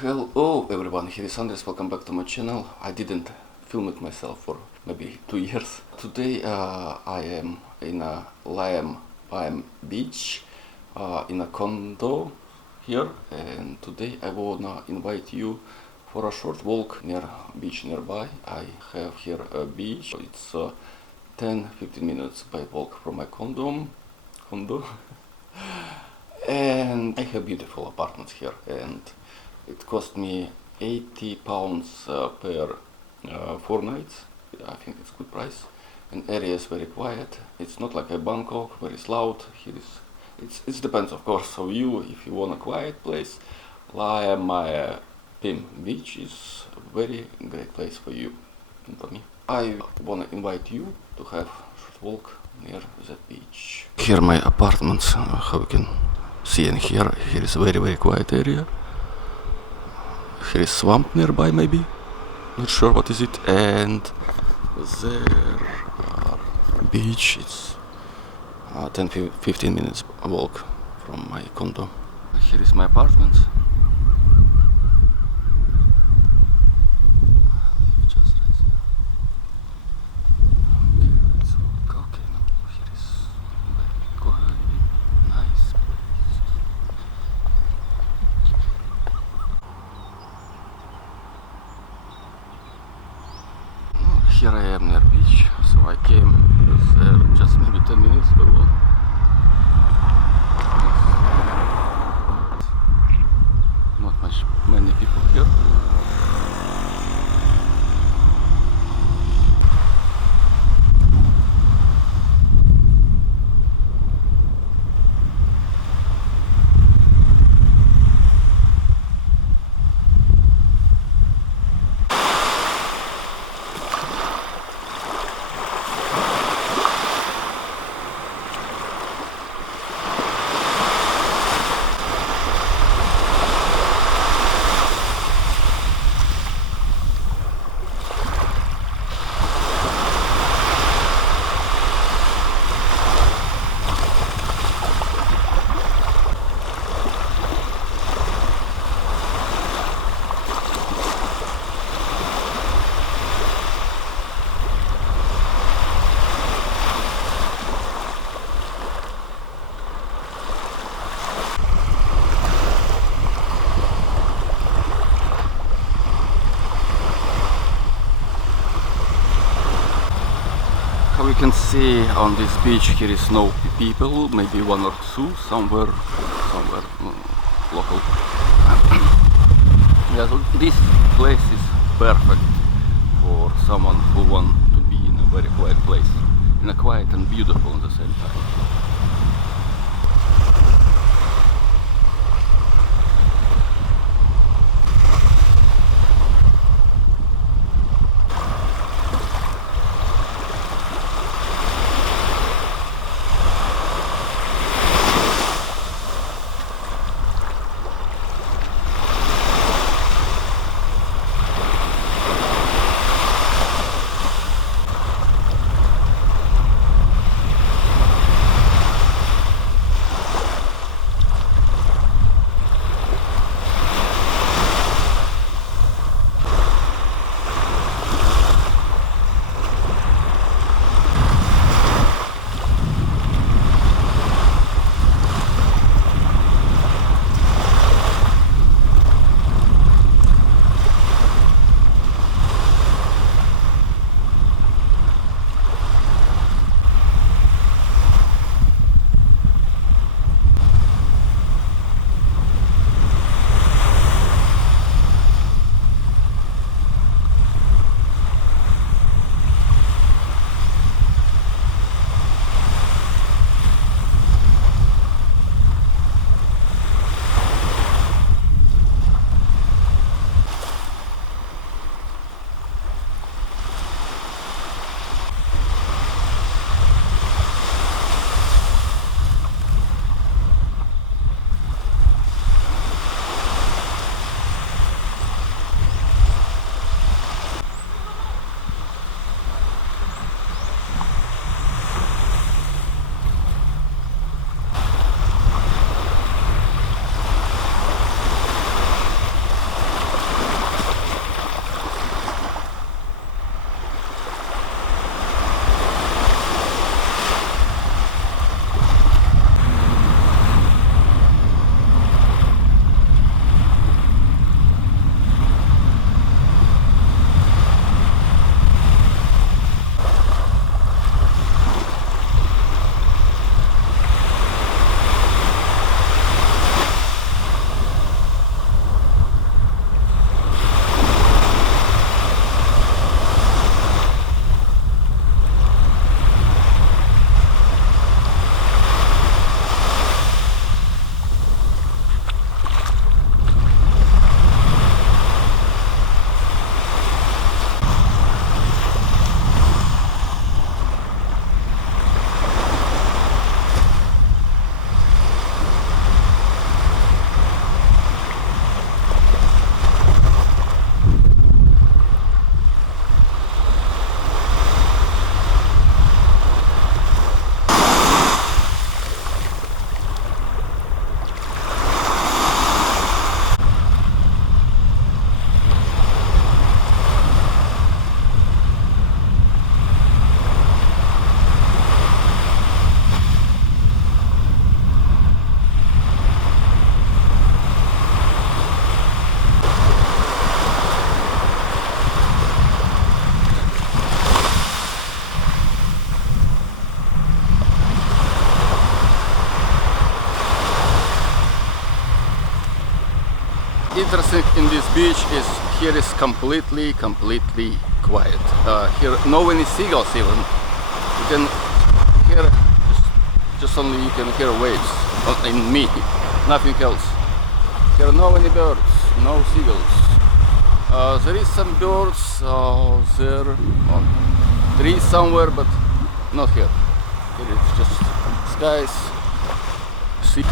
Hello everyone, here is Andris, welcome back to my channel. I didn't film it myself for maybe 2 years. Today I am in a Laem Mae beach in a condo here, and today I wanna invite you for a short walk near beach nearby. I have here a beach, it's 10-15 minutes by walk from my condo. And I have beautiful apartments here, and it cost me £80 per 4 nights. I think it's good price. And area is very quiet. It's not like a Bangkok where it's loud. Here is it depends of course of you. If you want a quiet place, Laem Mae Phim beach is a very great place for you and for me. I wanna invite you to have a short walk near that beach. Here my apartments, how you can see, and here is a very quiet area. Here is swamp nearby, maybe, not sure what is it, and there are beach. It's 10-15 minutes walk from my condo. Here is my apartment. Here I am near beach, so I came there just maybe 10 minutes before. Not many people here. How you can see on this beach, here is no people, maybe one or two somewhere local. Yeah, so this place is perfect for someone who wants to be in a very quiet place, in a quiet and beautiful at the same time. interesting in this beach is here is completely quiet. Here no any seagulls even. You can hear just only you can hear waves in me, nothing else. Here no any birds, no seagulls. There is some birds there on trees somewhere, but not here. Here it's just skies, sea.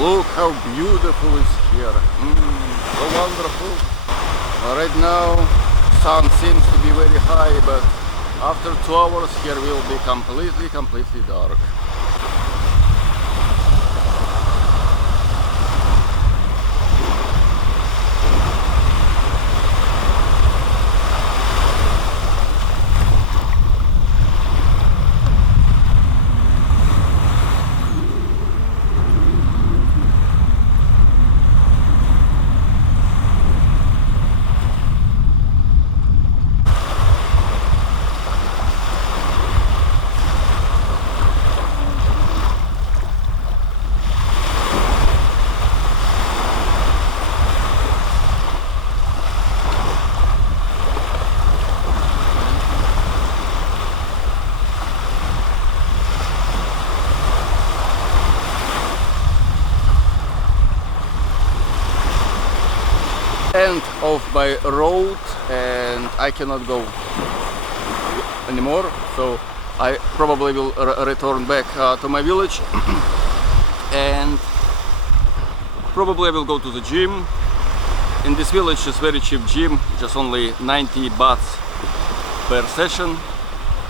Look how beautiful it's here. So wonderful. Right now sun seems to be very high, but after 2 hours here will be completely dark. End of my road and I cannot go anymore, so I probably will return back to my village and probably I will go to the gym. In this village is very cheap gym, just only 90 bahts per session,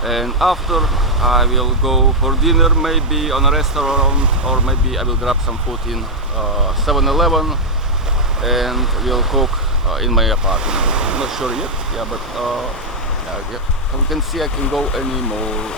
and after I will go for dinner, maybe on a restaurant, or maybe I will grab some food in 7-Eleven and will cook in my apartment. not sure yet. Yeah, but yeah, you can see I can go anymore.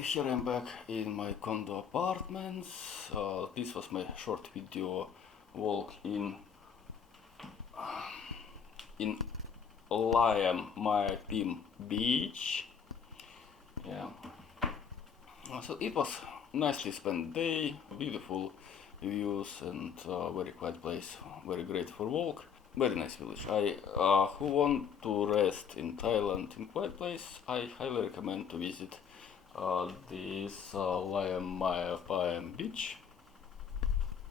Here I'm back in my condo apartments. This was my short video walk in Laem Mae Phim beach. Yeah. So it was nicely spent day, beautiful views and very quiet place, very great for walk. Very nice village. Who want to rest in Thailand in quiet place, I highly recommend to visit this Laem Mae Phim beach.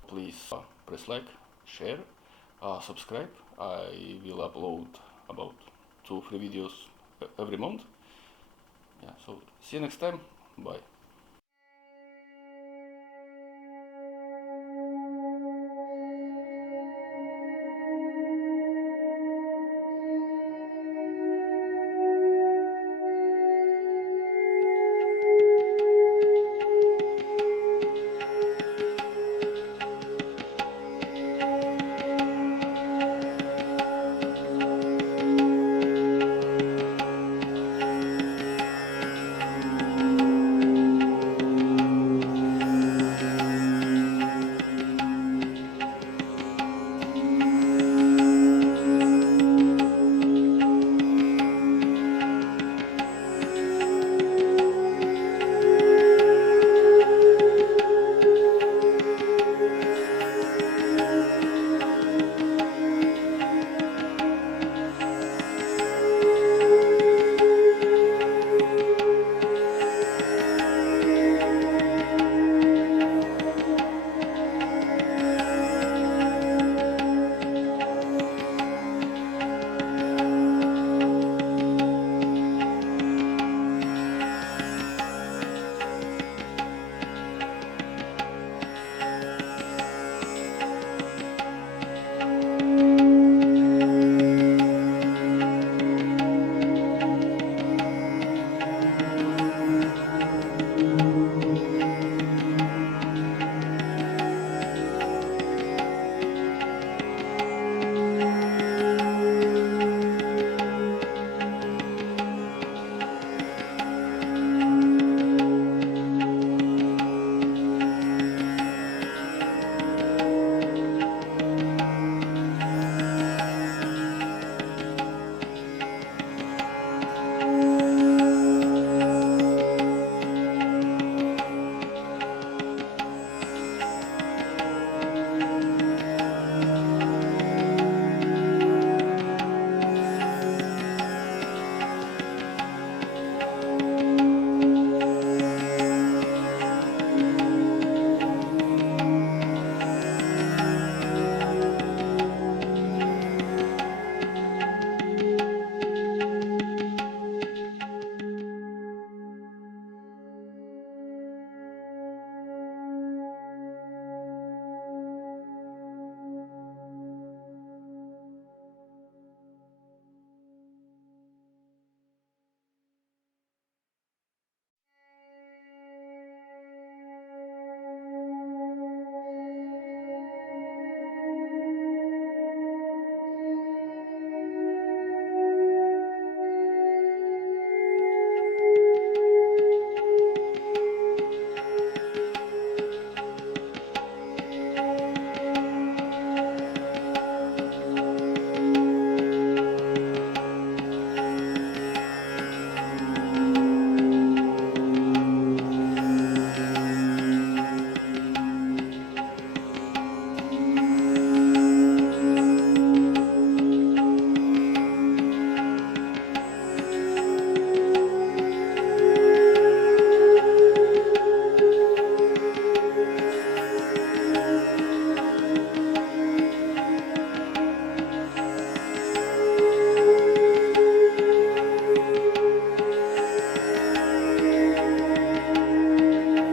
Please press like, share, subscribe. I will upload about 2-3 videos every month. Yeah, so see you next time. Bye.